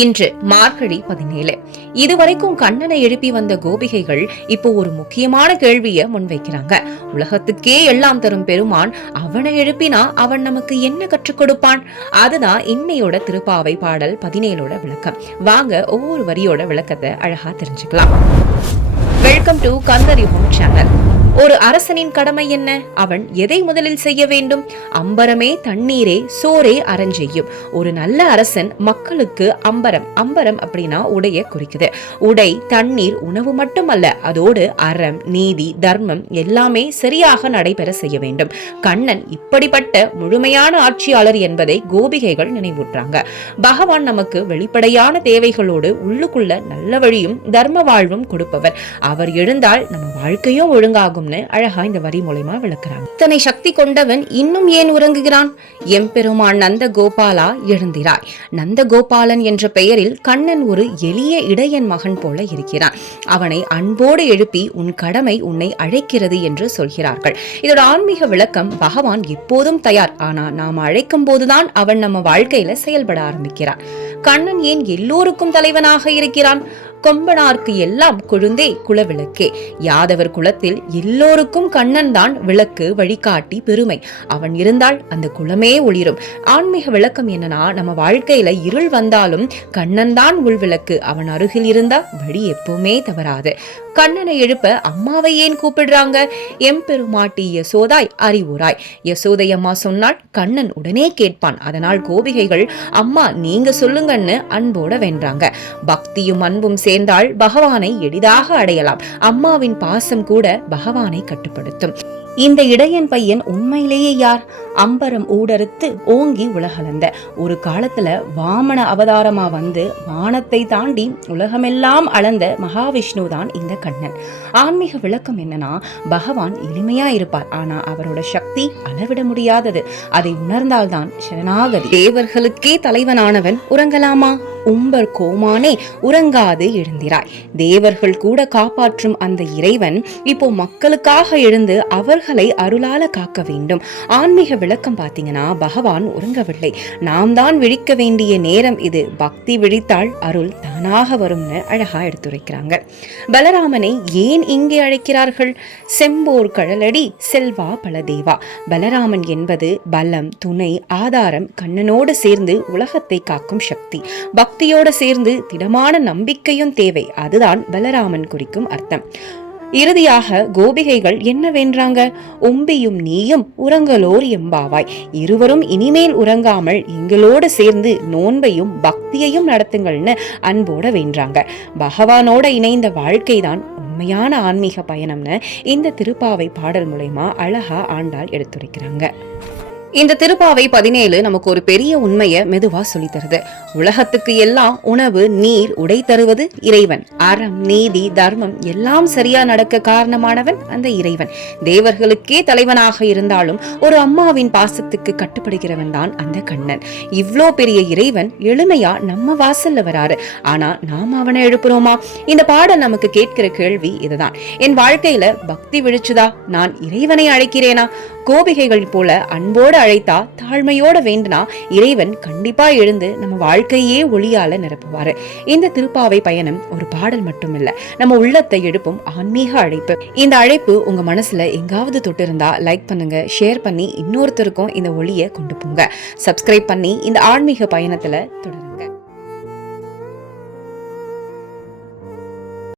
இன்று மார்கழி 17. இதுவரைக்கும் கண்ணனை எழுப்பி வந்த கோபிகைகள் இப்போ ஒரு முக்கியமான கேள்விய முன்வைக்கிறாங்க. உலகத்துக்கே எல்லாம் தரும் பெருமான் அவனை எழுப்பினா அவன் நமக்கு என்ன கற்றுக் கொடுப்பான்? அதுதான் இன்னையோட திருப்பாவை பாடல் 17ஓட விளக்கம். வாங்க ஒவ்வொரு வரியோட விளக்கத்தை அழகா தெரிஞ்சுக்கலாம். வெல்கம் டு கந்தரிஹோம் சேனல். ஒரு அரசனின் கடமை என்ன? அவன் எதை முதலில் செய்ய வேண்டும்? அம்பரமே தண்ணீரே சோரே அறஞ்செய்யும். ஒரு நல்ல அரசன் மக்களுக்கு அம்பரம் அப்படின்னா உடைய குறிக்குது. உடை, தண்ணீர், உணவு மட்டுமல்ல, அதோடு அறம், நீதி, தர்மம் எல்லாமே சரியாக நடைபெற செய்ய வேண்டும். கண்ணன் இப்படிப்பட்ட முழுமையான ஆட்சியாளர் என்பதை கோபிகைகள் நினைவூட்டுறாங்க. பகவான் நமக்கு வெளிப்படையான தேவைகளோடு உள்ளுக்குள்ள நல்ல வழியும் தர்ம வாழ்வும் கொடுப்பவர். அவர் எழுந்தால் நம்ம வாழ்க்கையும் ஒழுங்காகும். அழகா இந்த வரி மூலமா விளக்குறாங்க. இத்தனை சக்தி கொண்டவன் இன்னும் ஏன் உறங்குகிறான்? எம்பெருமான் நந்த கோபாலா எழுந்திராய். நந்த கோபாலன் என்ற பெயரில் கண்ணன் ஒரு எளிய இடையன் மகன் போல இருக்கிறான். அவனை அன்போடு எழுப்பி உன் கடமை உன்னை அழைக்கிறது என்று சொல்கிறார்கள். இதோட ஆன்மீக விளக்கம், பகவான் எப்போதும் தயார், ஆனா நாம அழைக்கும் போதுதான் அவன் நம்ம வாழ்க்கையில செயல்பட ஆரம்பிக்கிறான். கண்ணன் ஏன் எல்லோருக்கும் தலைவனாக இருக்கிறான்? கொம்பனார்க்கு எல்லாம் கொழுந்தே குலவிளக்கே. யாதவர் குலத்தில் எல்லோருக்கும் கண்ணன் தான் விளக்கு, வழிகாட்டி, பெருமை. அவன் இருந்தால் அந்த குலமே ஒளிரும். ஆன்மீக விளக்கம் என்னன்னா, நம்ம வாழ்க்கையில இருள் வந்தாலும் கண்ணன் தான் உள்விளக்கு. அவன் அருகில் இருந்தா வழி எப்பவுமே தவறாது. கண்ணனை எழுப்ப அம்மாவை ஏன் கூப்பிடுறாங்க? எம்பெருமாட்டி யசோதாய் அறிவுராய். யசோதை அம்மா சொன்னால் கண்ணன் உடனே கேட்பான். அதனால் கோபிகைகள் அம்மா நீங்க சொல்லுங்கன்னு அன்போட வென்றாங்க. பக்தியும் அன்பும் சேர்ந்தால் பகவானை எளிதாக அடையலாம். அம்மாவின் பாசம் கூட பகவானை கட்டுப்படுத்தும். இந்த இடையன் பையன் உண்மையிலேயே யார்? அம்பரம் ஊடறுத்து ஓங்கி உலகளந்த. ஒரு காலத்துல வாமன அவதாரமா வந்து வானத்தை தாண்டி உலகமெல்லாம் அளந்த மகாவிஷ்ணு தான் இந்த கண்ணன். ஆன்மீக விளக்கம் என்னன்னா, பகவான் எளிமையா இருப்பார், ஆனா அவரோட சக்தி அளவிட முடியாதது. அதை உணர்ந்தால்தான் சரணாகதி. தேவர்களுக்கே தலைவனானவன் உறங்கலாமா? உம்பர் கோமானே உறங்காது எழுந்திராய். தேவர்கள் கூட காப்பாற்றும் அந்த இறைவன் இப்போ மக்களுக்காக எழுந்து அவர்களை அருளால காக்க வேண்டும். ஆன்மீக விளக்கம் பாத்தீங்கன்னா, பகவான் உறங்கவில்லை, நாம் தான் விழிக்க வேண்டிய நேரம் இது. பக்தி விழித்தால் அருள் தானாக வரும்னு அழகா எடுத்துரைக்கிறாங்க. பலராமனை ஏன் இங்கே அழைக்கிறார்கள்? செம்போர் கழலடி செல்வா பலதேவா. பலராமன் என்பது பலம், துணை, ஆதாரம். கண்ணனோடு சேர்ந்து உலகத்தை காக்கும் சக்தி. பக்தியோடு சேர்ந்து திடமான நம்பிக்கையும் தேவை. அதுதான் பலராமன் குறிக்கும் அர்த்தம். இறுதியாக கோபிகைகள் என்ன வென்றாங்க? உம்பியும் நீயும் உறங்கலோர் எம்பாவாய். இருவரும் இனிமேல் உறங்காமல் எங்களோடு சேர்ந்து நோன்பையும் பக்தியையும் நடத்துங்கள்னு அன்போட வென்றாங்க. பகவானோட இணைந்த வாழ்க்கைதான் உண்மையான ஆன்மீக பயணம்னு இந்த திருப்பாவை பாடல் மூலமா அழகா ஆண்டாள் எடுத்துரைக்கிறாங்க. இந்த திருப்பாவை 17 நமக்கு ஒரு பெரிய உண்மையை மெதுவா சொல்லி தருது. உலகத்துக்கு எல்லாம் உணவு, நீர், உடை தருவது இறைவன். அறம், நீதி, தர்மம் எல்லாம் சரியா நடக்க காரணமானவன் அந்த இறைவன். தேவர்களுக்கே தலைவனாக இருந்தாலும் ஒரு அம்மாவின் பாசத்துக்கு கட்டுப்படுகிறவன் தான் அந்த கண்ணன். இவ்ளோ பெரிய இறைவன் எளிமையா நம்ம வாசல்ல வராரு, ஆனா நாம அவனை எழுப்புறோமா? இந்த பாடல் நமக்கு கேட்கிற கேள்வி இதுதான். என் வாழ்க்கையில பக்தி விழிச்சுதா? நான் இறைவனை அழைக்கிறேனா? கோபிகைகள் போல அன்போடு அழைத்தா, தாழ்மையோட வேண்டுனா இறைவன் கண்டிப்பா எழுந்து நம்ம வாழ்க்கையே ஒளியால நிரப்புவாரு. இந்த திருப்பாவை பயணம் ஒரு பாடல் மட்டும் இல்ல, நம்ம உள்ளத்தை எழுப்பும் ஆன்மீக அழைப்பு. இந்த அழைப்பு உங்க மனசுல எங்காவது தொட்டு இருந்தா லைக் பண்ணுங்க, ஷேர் பண்ணி இன்னொருத்தருக்கும் இந்த ஒளியை கொண்டு போங்க. சப்ஸ்கிரைப் பண்ணி இந்த ஆன்மீக பயணத்துல தொடருங்க.